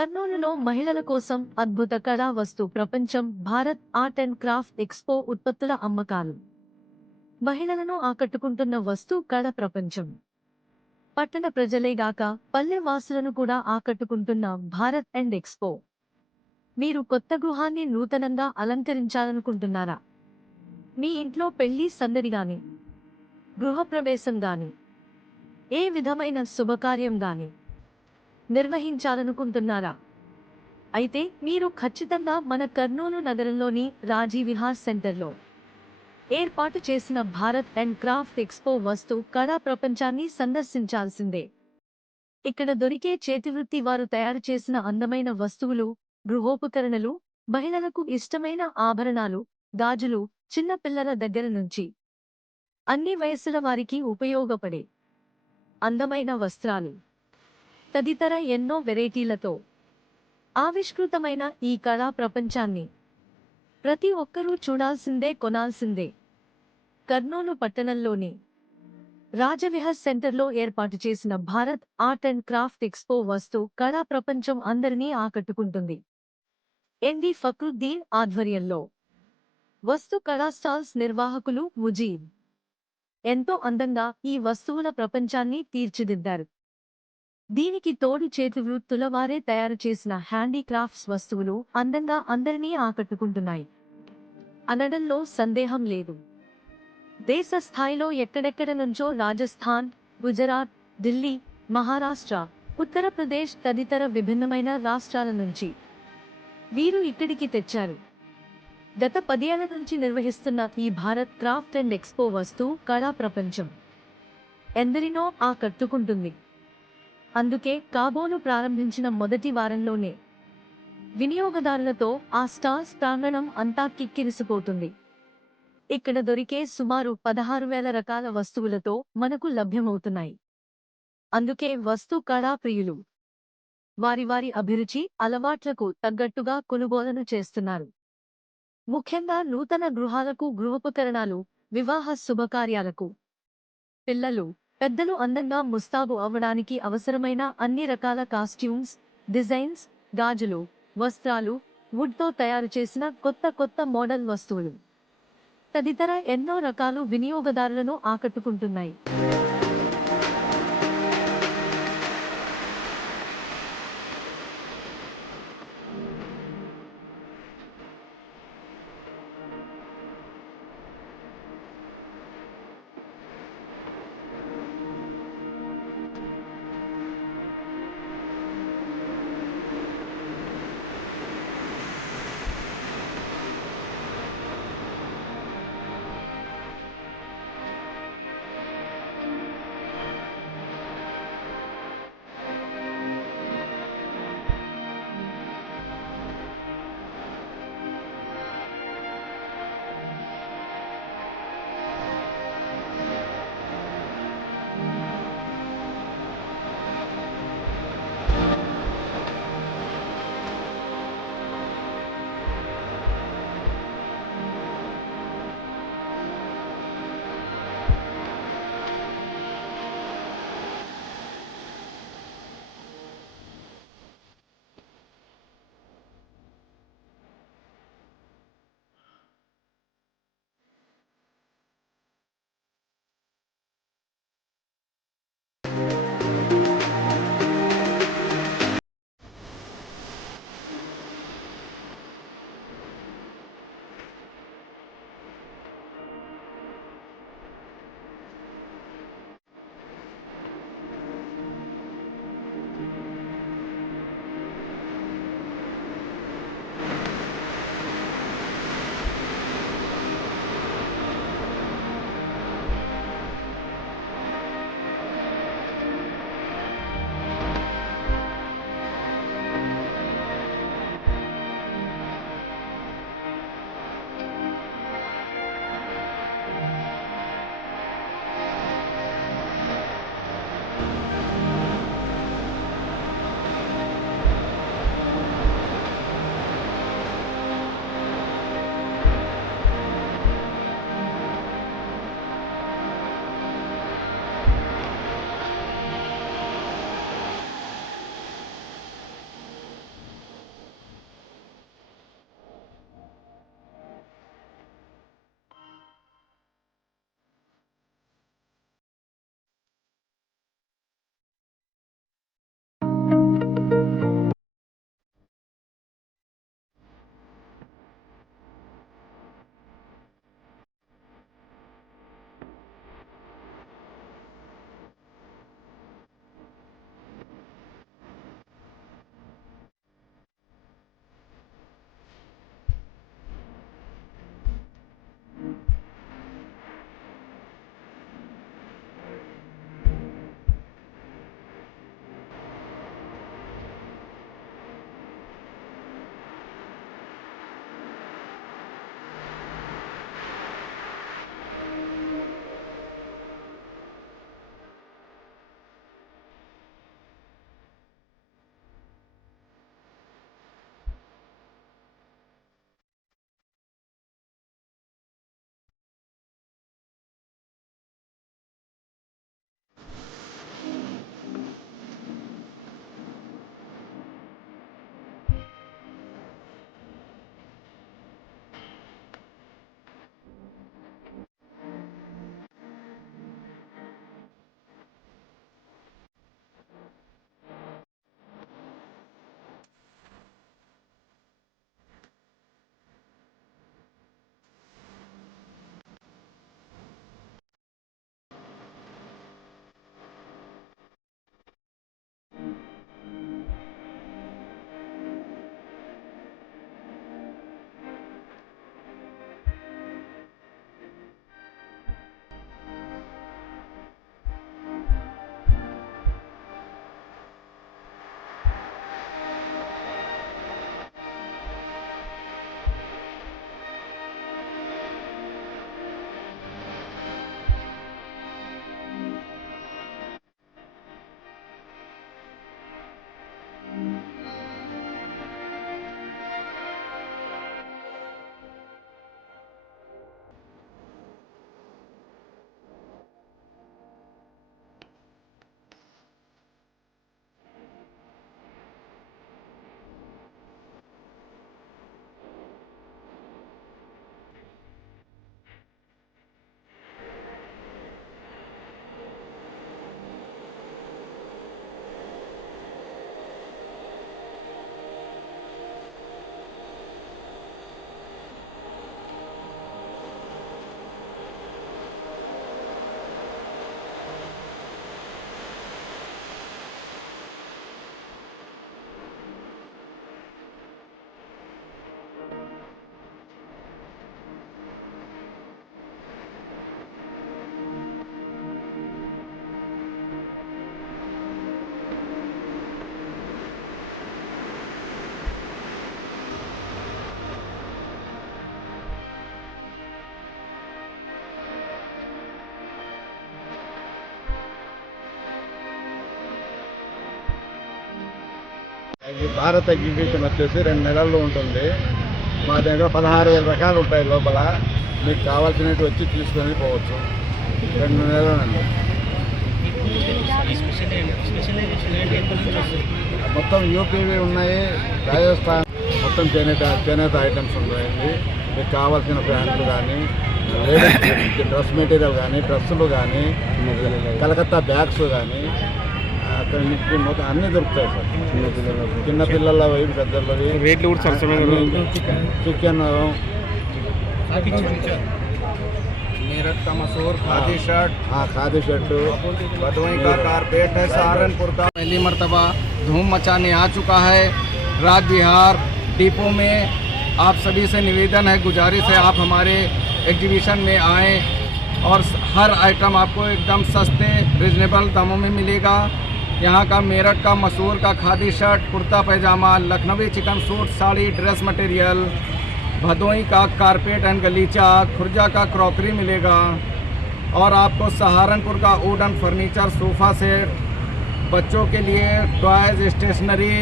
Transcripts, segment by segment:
కర్నూలులో మహిళల కోసం అద్భుత కళా వస్తు ప్రపంచం Bharat art and craft expo ఉత్పత్తుల అమ్మకాలు. మహిళలను ఆకట్టుకుంటున్న వస్తు కళ ప్రపంచం. పట్టణ ప్రజలేగాక పల్లె వాసులను కూడా ఆకట్టుకుంటున్న భారత్ అండ్ ఎక్స్పో. మీరు కొత్త గృహాన్ని నూతనంగా అలంకరించాలనుకుంటున్నారా? మీ ఇంట్లో పెళ్లి సందడిగాని, గృహప్రవేశం గాని, ఏ విధమైన శుభకార్యం గాని నిర్వహించాలనుకుంటున్నారా? అయితే మీరు ఖచ్చితంగా మన కర్నూలు నగరంలోని రాజీ విహార్ సెంటర్లో ఏర్పాటు చేసిన భారత్ అండ్ క్రాఫ్ట్ ఎక్స్పో వస్తు కళా ప్రపంచాన్ని సందర్శించాల్సిందే. ఇక్కడ దొరికే చేతివృత్తి వారు తయారు చేసిన అందమైన వస్తువులు, గృహోపకరణలు, మహిళలకు ఇష్టమైన ఆభరణాలు, గాజులు, చిన్న పిల్లల దగ్గర నుంచి అన్ని వయస్సుల వారికి ఉపయోగపడే అందమైన వస్త్రాలు తదితర ఎన్నో వెరైటీలతో ఆవిష్కృతమైన ఈ కళా ప్రపంచాన్ని ప్రతి ఒక్కరూ చూడాల్సిందే, కొనాల్సిందే. కర్నూలు పట్టణంలోని రాజవిహార్ సెంటర్లో ఏర్పాటు చేసిన Bharat art and craft expo వస్తు కళా ప్రపంచం అందరినీ ఆకట్టుకుంటుంది. ఎన్డి ఫక్రుద్దీన్ ఆధ్వర్యంలో వస్తు కళా స్టాల్స్ నిర్వాహకులు ముజీబ్ ఎంతో అందంగా ఈ వస్తువుల ప్రపంచాన్ని తీర్చిదిద్దారు. దీనికి తోడు చేతివృత్తుల వారే తయారు చేసిన హ్యాండీక్రాఫ్ట్స్ వస్తువులు అందంగా అందరినీ ఆకట్టుకుంటున్నాయి అనడంలో సందేహం లేదు. దేశ స్థాయిలో ఎక్కడెక్కడ నుంచో రాజస్థాన్, గుజరాత్, ఢిల్లీ, మహారాష్ట్ర, ఉత్తరప్రదేశ్ తదితర విభిన్నమైన రాష్ట్రాల నుంచి వీరు ఇక్కడికి తెచ్చారు. గత 10 ఏళ్ల నుంచి నిర్వహిస్తున్న ఈ భారత్ క్రాఫ్ట్ అండ్ ఎక్స్పో వస్తు కళా ప్రపంచం ఎందరినో ఆకట్టుకుంటుంది. అందుకే కాబోలు ప్రారంభించిన మొదటి వారంలోనే వినియోగదారులతో ఆ స్టాల్స్ ప్రాంగణం అంతా కిక్కిరిసిపోతుంది. ఇక్కడ దొరికే సుమారు 16,000 రకాల వస్తువులతో మనకు లభ్యమవుతున్నాయి. అందుకే వస్తు కళా ప్రియులు వారి వారి అభిరుచి, అలవాట్లకు తగ్గట్టుగా కొనుగోలను చేస్తున్నారు. ముఖ్యంగా నూతన గృహాలకు, గృహోపకరణాలు, వివాహ శుభకార్యాలకు, పిల్లలు, పెద్దలు అందంగా ముస్తాబు అవ్వడానికి అవసరమైన అన్ని రకాల కాస్ట్యూమ్స్, డిజైన్స్, గాజులు, వస్త్రాలు, వుడ్తో తయారు చేసిన కొత్త కొత్త మోడల్ వస్తువులు తదితర ఎన్నో రకాలు వినియోగదారులను ఆకట్టుకుంటున్నాయి. ఈ భారత్ ఎగ్జిబిషన్ వచ్చేసి 2 నెలల్లో ఉంటుంది. మా దగ్గర 16,000 రకాలు ఉంటాయి. లోపల మీకు కావాల్సినవి వచ్చి తీసుకొని పోవచ్చు. 2 నెలలండి. మొత్తం యూపీవి ఉన్నాయి, రాజస్థాన్ మొత్తం చేనేత ఐటమ్స్ ఉన్నాయండి. మీకు కావాల్సిన ప్యాంట్లు కానీ, లేడీస్ డ్రెస్ మెటీరియల్ కానీ, డ్రెస్సులు కానీ, కలకత్తా బ్యాగ్స్ కానీ అక్కడ మీకు మొత్తం అన్నీ దొరుకుతాయి సార్. చిన్నపిల్లలవి, పెద్దలవి. రేట్లు కూడా సరసమైన చికెన్, मेरठ का मशहूर खादी शर्ट, खादी शर्ट, भदोही का कारपेट है, सहारनपुर का पहली मर्तबा धूम मचाने आ चुका है। राज विहार डिपो में आप सभी से निवेदन है, गुजारिश है, आप हमारे एग्जीबिशन में आएँ और हर आइटम आपको एकदम सस्ते रिजनेबल दामों में मिलेगा। यहाँ का मेरठ का मशहूर का khadi shirt, kurta pyjama, Lucknowi chikan suit, sari, dress material, Bhadohi का कारपेट एंड गलीचा, खुर्जा का क्रॉकरी मिलेगा और आपको सहारनपुर का वुडन फर्नीचर, सोफ़ा सेट, बच्चों के लिए टॉयज, स्टेशनरी,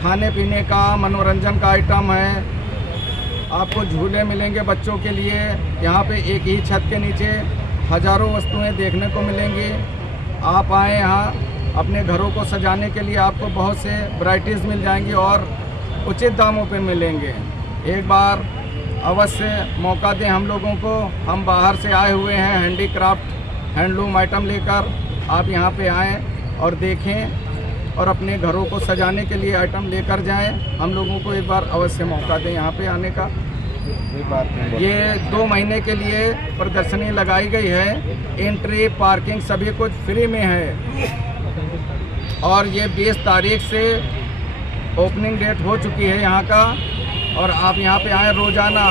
खाने पीने का, मनोरंजन का आइटम है। आपको झूले मिलेंगे बच्चों के लिए। यहाँ पे एक ही छत के नीचे हज़ारों वस्तुएं देखने को मिलेंगी। आप आएँ यहाँ, अपने घरों को सजाने के लिए आपको बहुत से वैराइटीज़ मिल जाएंगी और उचित दामों पे मिलेंगे। एक बार अवश्य मौका दें हम लोगों को। हम बाहर से आए हुए हैं हैंडीक्राफ्ट, हैंडलूम आइटम लेकर। आप यहाँ पे आएँ और देखें और अपने घरों को सजाने के लिए आइटम लेकर जाएं। हम लोगों को एक बार अवश्य मौका दें यहाँ पे आने का। ये 2 महीने के लिए प्रदर्शनी लगाई गई है। एंट्री, पार्किंग सभी कुछ फ्री में है और ये 20 तारीख से ओपनिंग डेट हो चुकी है यहाँ का। और आप यहाँ पे आए, रोज़ाना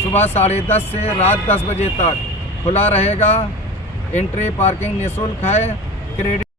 सुबह 10:30 से रात 10 बजे तक खुला रहेगा। एंट्री पार्किंग निःशुल्क है। क्रेडिट